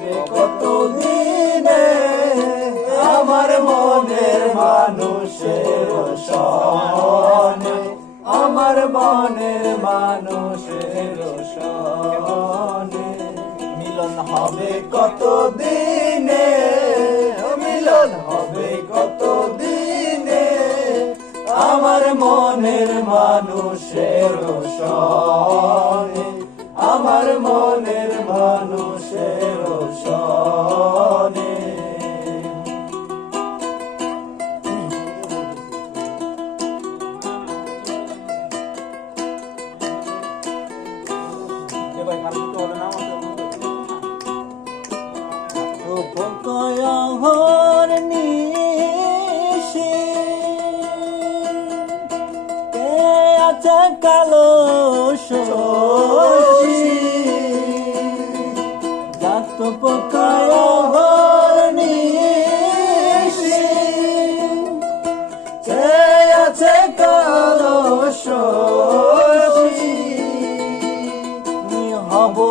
হবে কত আমার মনের মানুষের সনে, আমার মনের মানুষের সনে। মিলন হবে কত দিনে মিলন হবে কত দিনে আমার মনের মানুষের সনে। উপকয়হর নিশি কে আছে কালো শশী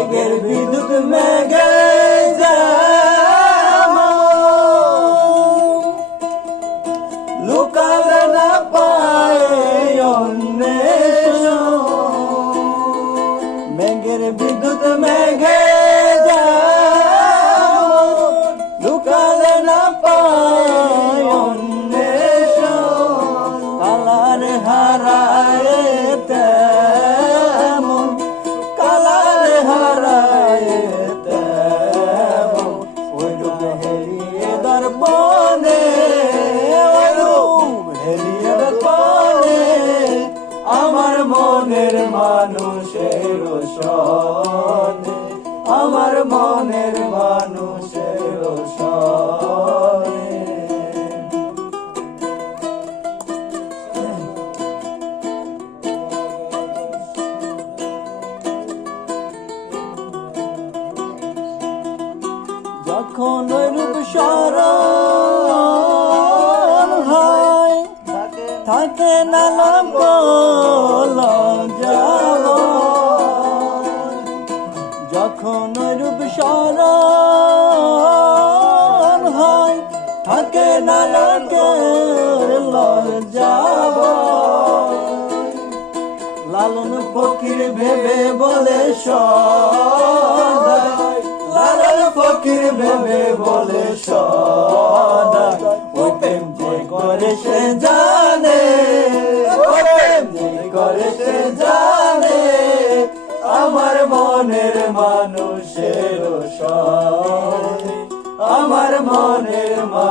মেঘের বিদ্যুৎ মেঘে যেমন। লুকালে না পায় অন্বেষণ। মেঘের বিদ্যুৎ মেঘে আমার মনের মানুষের সনে, আমার মনের মানুষের সনে। যখন রূপ স্মরণ হয়, থাকে না লঙ্ক না লালন ফকির ভেবে বলে লালন ফকির ভেবে বলে প্রেম যে করে সে জানে করে সে জানে। আমার মনের মানুষের আমার মনের